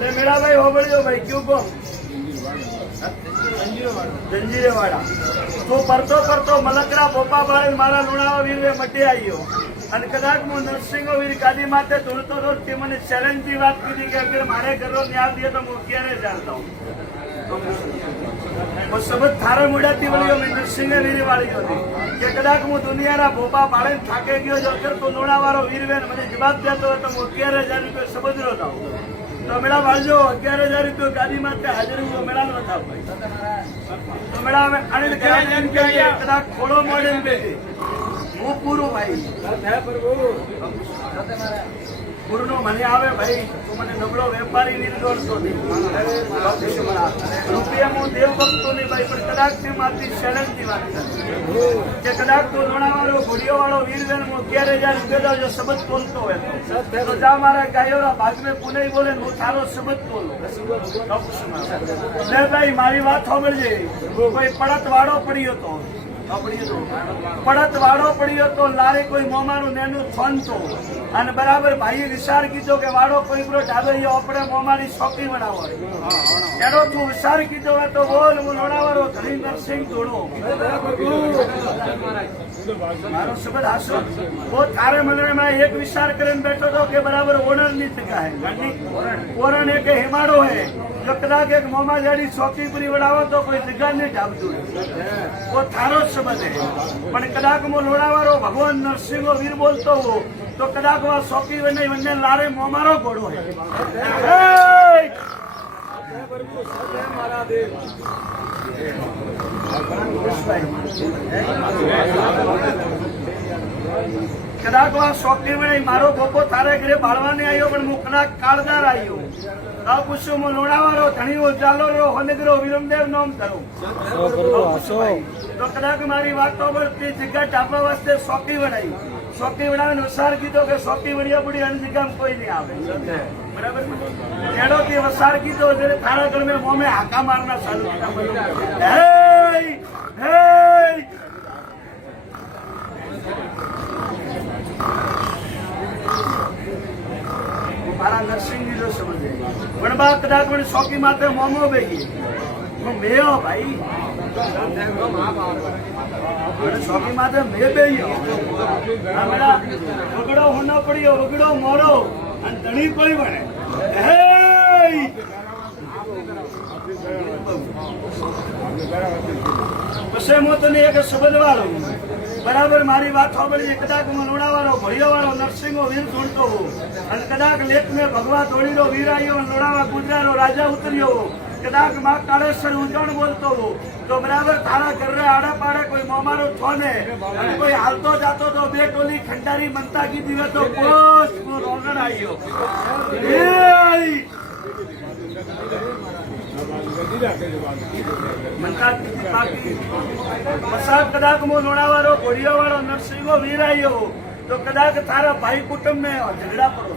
ले मेरा भाई हो बढ़ियो भाई क्यों को जंजीरे वाला तो परतो मलकड़ा बोपा बाळे मारा લુણાવા વીરવે મટી આવ્યો અને કદાચ હું નરસિંહો વીર ગાદી માથે ધૂળતો રોજ તે મને ચેલેન્જની વાત કીધી કે અગર મારે ઘરનો ન્યાય દે તો હું ક્યારે ચાલતા હું सबद थारा मुड़ाती वाली मैं नरसिंह वीर वाली होती कि कदाच हूँ दुनिया भोपा बाळे थाके गयो जो अगर तो લુણાવાળો वीरवेन મને જવાબ દેતો હોય તો હું 11,000 રૂપિયા સમજરો થાઉં तो मेरा बाजू 11,000 રૂપિયા ગાડી માથે હાજરી હું મેળા નો થાવ तो मेरा में अनिल के कदाच थोड़ो मॉडल बेटी હું પૂરું ભાઈ પૂરનો મને આવે ભાઈ તો મને નબળો વેપારી નિર્દોષતો રૂપિયા હું દેવ ભક્તો નહીં ભાઈ પણ કદાચ તે મારી ચેલેન્જની વાત કે કદાચ તો લુણાવાળો ઘોડીઓ વાળો વીરવેન હું 11,000 રૂપિયા જો શબ્દ બોલતો હોય તો જા મારા ગાયોના ભાગમે પુનઃ બોલે હું સારો શબ્દ બોલું ભાઈ મારી વાત સાંભળજે કોઈ પડત વાળો પડ્યો તો પડત વાળો પડ્યો તો લારે કોઈ મોમાનું નેનું છોનતો અને બરાબર ભાઈએ વિચાર કીધો કે વાળો કોઈ પેલો ઢાબરિયો આપણે મોમાની શોખી બનાવો એનો તું વિચાર કીધો હોય તો બોલ હું લુણાવાળો ધણી નરસિંહ ધોળો મારો શબ્દ હાસો वो तारे मन में एक विचार કરીને બેઠો તો કે બરાબર ઓનર ની જગ્યા है ઓનર એક હેમાડો है જો કદાચ એક મોમા જાડી શોખી પૂરી વડાવો તો કોઈ જગ્યા નહીં ઢાબતું वो थारो शब्द है પણ કદાચ હું લુણાવાળો ભગવાન નરસિંહો વીર બોલતો હો तो कदाच वह शौकी नहीं वन्ने लारे मोमारो घोड़ो है कदाच वह शौकी में मारो गोपो तारे घरे बाळवाने आयो पण मु कदाच काळदार आयो आ पूछो मु લુણાવાળો ધણીઓ જાલોરો હોનગરો વિરમદેવ નામ ધરો तो कदाच मारी बात तो बरती जगह टापा वास्ते शौकी वडाई शौकी वडावे वसार कीधो के शौकी वड़िया पड़ी अन जगह में कोई नहीं आवे बराबर केड़ो के वसार कीधो तेरे थारा घर में मुंह में हाका मारना चालू हे हे मारा नरसिंह जी जो समझे पण बा कदाच पण शौकी माथे मोमो बेगी तो मेयो भाई शौकी माथे मैं बेयो मेरा वगड़ो होना पड़ियो वगड़ो मोरो अन धणी कोई बने पछे मो तने एक शब्द वालो बराबर मारी बात सांभळी कदाच હું લુણાવાળો ભળિયાવાળો નરસિંહો વીર જોડતો હો અને કદાચ લેખ में ભગવા ધોળીનો વીર આવ્યો લુણાવા ગુજરાનો રાજા ઉતર્યો कदाच मां कालेश्वर उजण बोलतो हो तो बराबर तारा घर रे आड़ा पाड़े कोई मोमारो छोने कोई हालतो जातो तो बे टोली खंडारी मनता की दीवे तो पोस को रोगण आयो मनता की बाकी मसाब कदाच मो લુણાવાળો ઘોડિયાવાળો નરસિંહો વીર आयो तो कदाच तारा भाई कुटुंब में झगड़ा पड़ो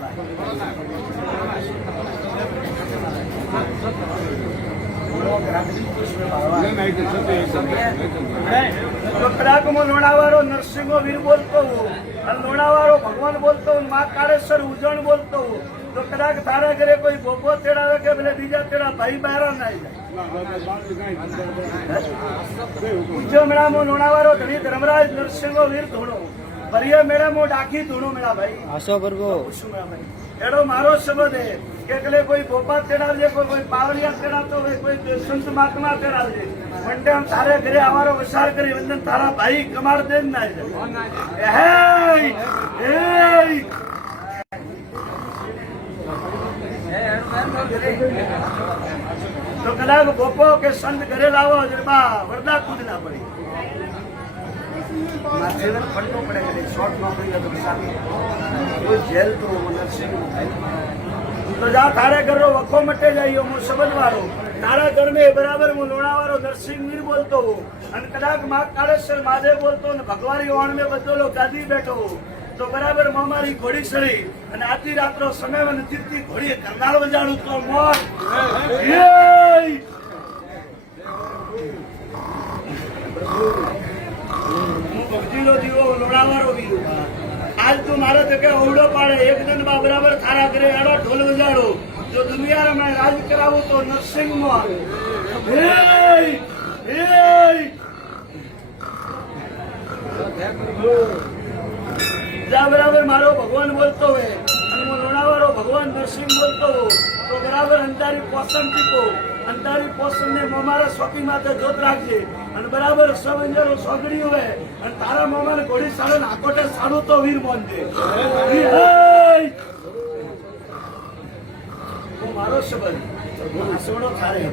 तो कदाच मो લુણાવાળો નરસિંહો વીર बोलतो हूँ और લુણાવાળો भगवान बोलतो हूँ मां कालेश्वर उजण बोलतो हूँ तो कदाच तारा घरे कोई बोपो तेड़ावे के बोले बीजा तेड़ा भाई बहरा ना पूछो मेरा मो લુણાવાળો धनी धर्मराज नरसिंहो वीर धोड़ो परिया मेरा मो डाकी धूणो मेरा भाई आशो प्रभु एड़ो मारो शब्द है के कले कोई बोपा तेड़ावे कोई पावलिया तेड़ातो હોય कोई संत महात्मा तेड़ावे वंडे हम तारे घरे आवारो विचार करी वंदन तारा भाई कमार देन ना तो कदाच बोपो के संत घरे लावो बा वरदा कूद ना पड़ी फटनो पड़े शॉर्ट नौकरी तो जेल तो नरसिंह तो जा थारे घर रो वखो मटे जाइयो मु शब्द वालो तारा घर में बराबर मु લુણાવાળો नरसिंह वीर बोलतो हूँ अन कदाच मां कालेश्वर महादेव बोलतो ने भगवारी ओण में बदलो गादी बैठो तो बराबर मामारी घोड़ी सड़ी અને આતી રાત્રો સમય મને જીતતી ઘોડીએ કરનાળ વજાડું તો મોર હું બગજીલો દીવો લુણાવાળો વીરો आज तू मारा जगह ओवड़ो पाड़े एक दिन बा बराबर थारा करे एड़ो ढोल वजाड़ो જો દુનિયા મેં રાજ કરાવું તો નરસિંહમાં બરાબર મારો ભગવાન બોલતો હોય અને હું લોણાવાળો ભગવાન નરસિંહ બોલતો હો તો બરાબર અંધારી પોસમ ટીપો અંધારી પોસમ ને મારા શોખી માટે જોત રાખજે અને બરાબર સવંજરો સોગડી હોય અને તારા મામા ઘોડી સાડો નાકોટે સાડો તો વીર મોનજે મારો સંબંધ આસવડો થારે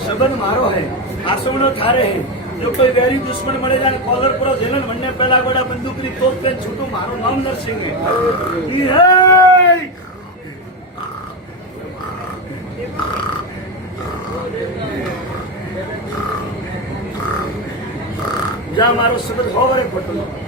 સંબંધ મારો હે આસવડો થારે હે જો કોઈ વેરી દુશ્મન મળે જાય કોલર પર જેલન મને પહેલા ગોડા બંદૂકની તોપ પેન છૂટું મારું નામ નરસિંહ હે જા મારો સંબંધ હોવરે ખોટો